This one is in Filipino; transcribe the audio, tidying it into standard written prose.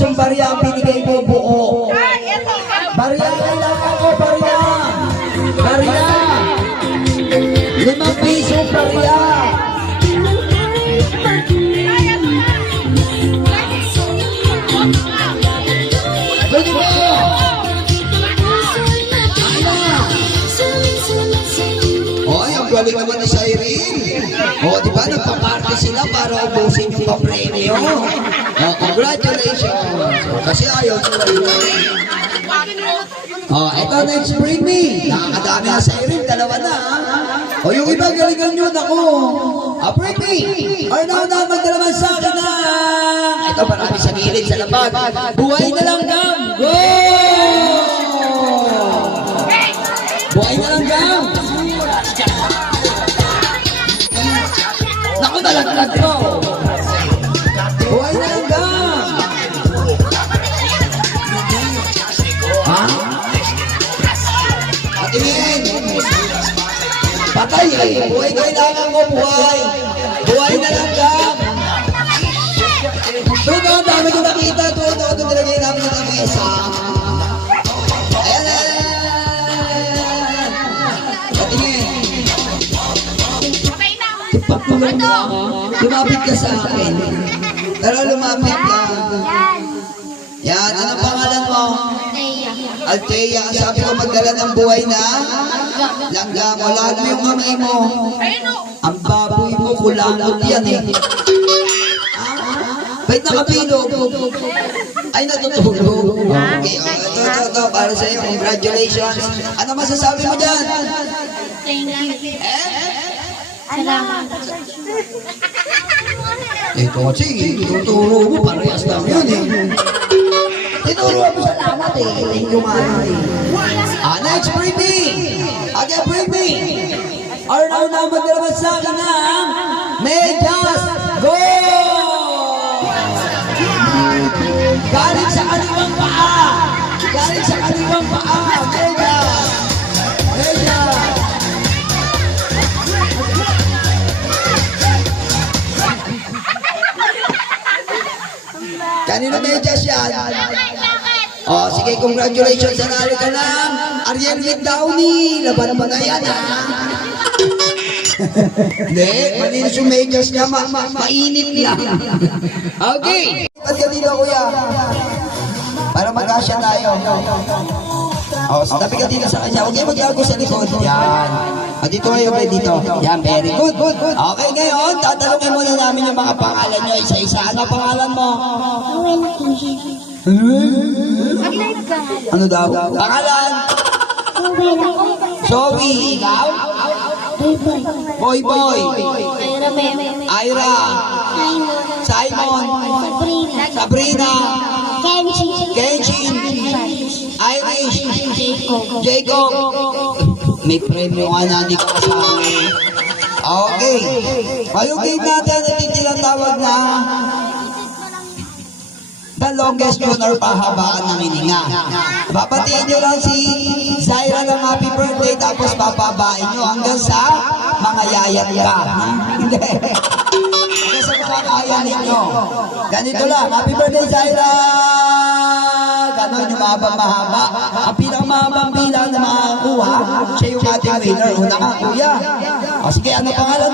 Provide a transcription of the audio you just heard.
pisong barya ang binigay mo buo. Barya, kailangan ko, barya. Barya. 5 pisong barya. Pwede mo. Ay, ang galing naman ni Cyrene. O, di ba, nagpa-party sila para ubusin yung pa-premyo. Congratulations. Kasi ayaw sila yun. Ito, next bring me. Nakakadami na Cyrene, dalawa na. O, yung iba, galingan nyo, naku. Bring me. Or now, magdalaman sa akin na. Ito, marami sa gilid, sa labag. Buhay na lang, Gam. Go! Buhay na lang, Gam. Naku, nalaglag ko. Buhay na lang, Gam. Ha? Patingin. Patay eh. Buhay kailangan mo, buhay. Buhay na lang, Gam. Doon, ang dami ko nakita. Doon, nilagay namin sa mesa. Ayan, patingin. Pagtulong mo, lumapit ka sa akin. Pero lumapit ka. Yan, anong pangalan mo? Althea. Sabi ko magdala ng buhay na langgam. Wala mo yung kamay mo. Ang baboy mo, kulangot yan eh. Ba't nakapilog? Ay, natutulog. Okay, ito, para sa'yo. Congratulations. Ano masasabi mo dyan? Salamat. Ito kasi, tuturo mo, parehas lang yun eh. Tinuro mo salamat eh. Thank you, man. Next, bring me. Again, bring me. Or now, magdalaman sa akin ng medyas. Go! Galing sa kaniwang paa. Galing sa kaniwang paa. Medyas. Medyas. Kanino medyas yan? Sige, congratulations. Nanalo ka ng Ariel with Downey. Laban mo na yan, ha? Hindi, malinis yung medyas niya. Mainit lang. Okay. Ba't ka dito, kuya? Para mag-asya tayo. Tabi ka dito sa kanya. Okay, mag-ago sa likod. Yan. Dito kayo, dito. Yan, very good. Okay, ngayon, tatanungin muna namin yung mga pangalan nyo. Isa-isa. Ano pangalan mo? Ano daw? Pangalan? Zoe. Ikaw? Boy. Ira. Simon. Sabrina. Kenshin. Irish. Jacob. May premyo nga na hindi ka kasama. Okay. Yung game natin, natitirang tawag na the longest yun or pahabaan ng hininga. Papatiin nyo lang si Zaira ng happy birthday tapos papabain nyo hanggang sa mga yayat ka. Hindi. Hanggang sa mga kaya ninyo. Ganito lang. Happy birthday, Zaira! Ganon yung mahaba. Ang pinakamahabang bilang na makakuha, siya yung ating winner. Una ka, kuya. Sige, ano pangalan mo?